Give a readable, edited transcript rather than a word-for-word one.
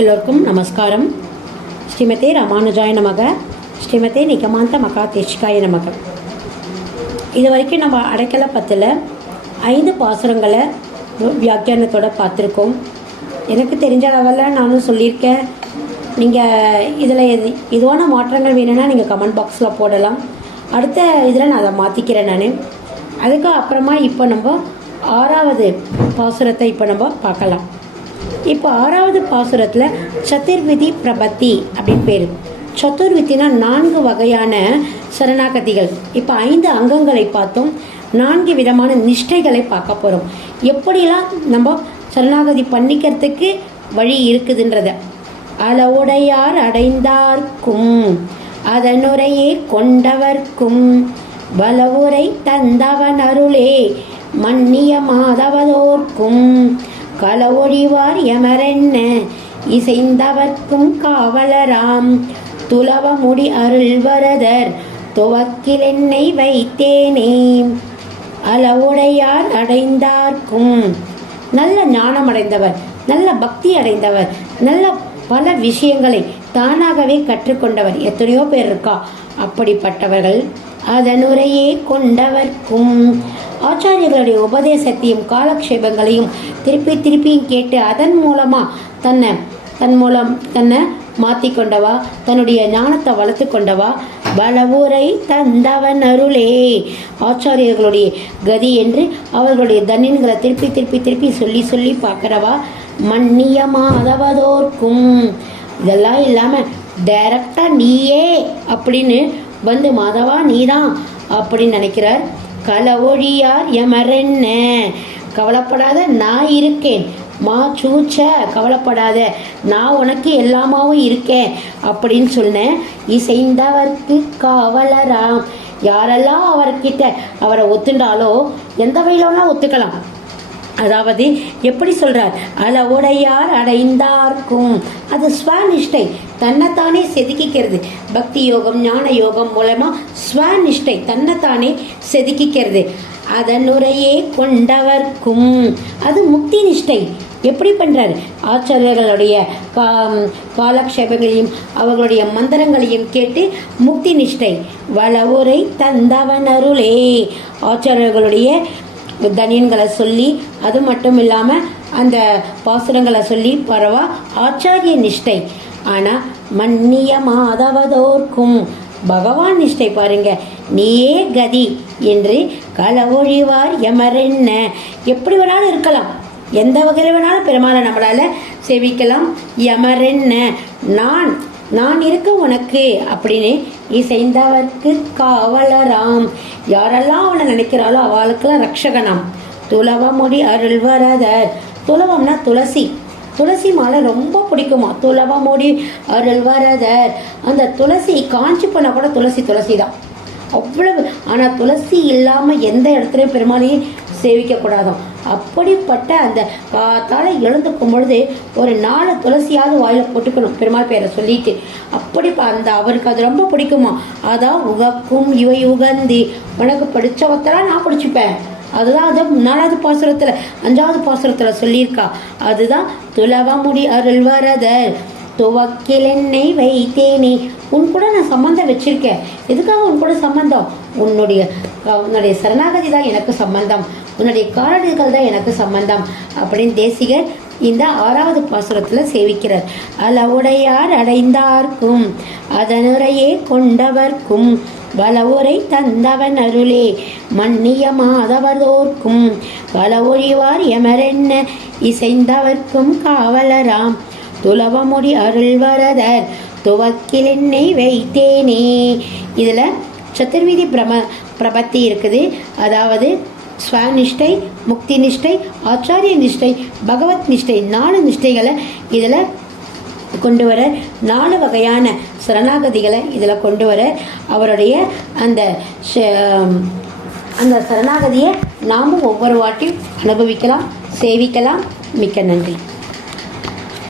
எல்லோருக்கும் நமஸ்காரம். ஸ்ரீமதே ராமானுஜாய நமக, ஸ்ரீமதே நிகமாந்த மகாதேசிகாய நமக. இது வரைக்கும் நம்ம அடைக்கல 10ல் 5 பாசுரங்களை வியாக்கியானத்தோடு பார்த்துருக்கோம். எனக்கு தெரிஞ்ச அளவில் நானும் சொல்லியிருக்கேன். நீங்கள் இதில் இதுவான மாற்றங்கள் வேணும்னா நீங்கள் கமெண்ட் பாக்ஸில் போடலாம். அடுத்த இதில் நான் அதை மாற்றிக்கிறேன். நான் அதுக்கு அப்புறமா இப்போ நம்ம 6வது பாசுரத்தை இப்போ நம்ம பார்க்கலாம். இப்போ 6வது பாசுரத்தில் சதுர்விதி பிரபத்தி அப்படின்னு பேர். சதுர்வித்தினா 4 வகையான சரணாகதிகள். இப்போ 5 அங்கங்களை பார்த்தோம், 4 விதமான நிஷ்டைகளை பார்க்க போகிறோம். எப்படிலாம் நம்ம சரணாகதி பண்ணிக்கிறதுக்கு வழி இருக்குதுன்றத. அளவுடையார் அடைந்தார்க்கும் அதனுரையே கொண்டவர்க்கும் பலவுரை தந்தவன் அருளே மன்னிய மாதவதோர்க்கும் களவொழிவார் எமரென்ன இசைந்தவர்க்கும் காவலராம் துலவமுடி அருள்வரதர் துவக்கில் என்னை வைத்தேனே. அளவுடையார் அடைந்தார்க்கும், நல்ல ஞானம் அடைந்தவர், நல்ல பக்தி அடைந்தவர், நல்ல பல விஷயங்களை தானாகவே கற்றுக்கொண்டவர் எத்தனையோ பேர் இருக்கா. அப்படிப்பட்டவர்கள் அதனுரையே கொண்டவர்க்கும், ஆச்சாரியர்களுடைய உபதேசத்தையும் காலக்ஷேபங்களையும் திருப்பியும் கேட்டு அதன் மூலமாக தன்னை மாற்றிக்கொண்டவா, தன்னுடைய ஞானத்தை வளர்த்து கொண்டவா. பலவுரை தந்தவன் அருளே, ஆச்சாரியர்களுடைய கதி என்று அவர்களுடைய தன்யன்களை திருப்பி சொல்லி பார்க்குறவா. மன்னிய மாதவதோர்க்கும், இதெல்லாம் இல்லாமல் டைரக்டாக நீயே அப்படின்னு வந்து மாதவா நீதான் அப்படின்னு நினைக்கிறார். களவொழியார் எமரென்ன, கவலைப்படாத நான் இருக்கேன், மா சூச்ச கவலைப்படாத நான் உனக்கு எல்லாமாவும் இருக்கேன் அப்படின்னு சொன்னேன். இசைந்தவர்க்கு காவலராம், யாரெல்லாம் அவரை ஒத்துண்டாலோ எந்த வகையிலலாம் ஒத்துக்கலாம். அதாவது எப்படி சொல்றார், அளவுடையார் அடைந்தார்க்கும், அது ஸ்வநிஷ்டை, தன்னைத்தானே செதுக்கிக்கிறது. பக்தி யோகம் ஞான யோகம் மூலமா ஸ்வநிஷ்டை, தன்னைத்தானே செதுக்கிக்கிறது. அதனுரையே கொண்டவர்க்கும், அது முக்தி நிஷ்டை. எப்படி பண்றாரு, ஆச்சாரியர்களுடைய காலக்ஷேபங்களையும் அவர்களுடைய மந்திரங்களையும் கேட்டு முக்தி நிஷ்டை. வளவுரை தந்தவன் அருளே, ஆச்சாரியர்களுடைய தனியன்களை சொல்லி அது மட்டும் இல்லாமல் அந்த பாசுரங்களை சொல்லி பரவா ஆச்சாரிய நிஷ்டை. ஆனால் மன்னிய மாதவதோர்க்கும், பகவான் நிஷ்டை பாருங்க, நீயே கதி என்று களவொழிவார் எமரென்ன. எப்படி வேணாலும் இருக்கலாம், எந்த வகையில் வேணாலும் பெருமாளை நம்மளால சேவிக்கலாம். எமரென்ன, நான் இருக்க உனக்கு அப்படின்னு இசைந்தவர்க்கு காவலராம், யாரெல்லாம் அவனை நினைக்கிறாளோ அவளுக்கெல்லாம் ரக்ஷகனாம். துலவமுடி அருள்வரதர், துலவம்னா துளசி மாலை ரொம்ப பிடிக்குமா. துலவமுடி அருள்வரதர், அந்த துளசி காஞ்சி போனால் கூட துளசி தான் அவ்வளவு. ஆனால் துளசி இல்லாமல் எந்த இடத்துலையும் பெருமாளையும் சேவிக்கக்கூடாதும். அப்படிப்பட்ட அந்த காத்தால எழுந்துக்கும் பொழுது ஒரு 4 துளசியாவது வாயில் போட்டுக்கணும் பெருமாள் பேரை சொல்லிட்டு. அப்படி அந்த அவருக்கு அது ரொம்ப பிடிக்குமா. அதான் உகக்கும் இவை உகந்தி, உனக்கு பிடிச்சவத்தெல்லாம் நான் பிடிச்சிப்பேன். அதுதான் அது 4வது பாசுரத்தில் 5வது பாசுரத்தில் சொல்லியிருக்கா. அதுதான் துலவமுடி அருள்வரதர் துவக்கில் என்னை வைத்தேனே. உன் கூட நான் சம்பந்தம் வச்சிருக்கேன். எதுக்காக உன் கூட சம்பந்தம், உன்னுடைய சரணாகதி தான் எனக்கு சம்பந்தம், உன்னுடைய காரணிகள் தான் எனக்கு சம்பந்தம் அப்படின்னு தேசிகர் இந்த 6வது பாசுரத்தில் சேவிக்கிறார். அளவுடையார் அடைந்தார்க்கும் அதனுரையே கொண்டவர்க்கும் பலவுரை தந்தவன் அருளே மன்னிய மாதவதோர்க்கும் களவொழிவார் எமரென்ன இசைந்தவர்க்கும் காவலராம் துலவமுடி அருள்வரதர் துவக்கில் என்னை வைத்தேனே. இதில் சதுர்விதி பிரபத்தி இருக்குது. அதாவது ஸ்வநிஷ்டை, முக்தி நிஷ்டை, ஆச்சாரிய நிஷ்டை, பகவத் நிஷ்டை, 4 நிஷ்டைகளை இதில் கொண்டு வர, 4 வகையான சரணாகதிகளை இதில் கொண்டு வர. அவருடைய அந்த சரணாகதியை நாமும் ஒவ்வொரு வாட்டியும் அனுபவிக்கலாம், சேவிக்கலாம். மிக்க நன்றி.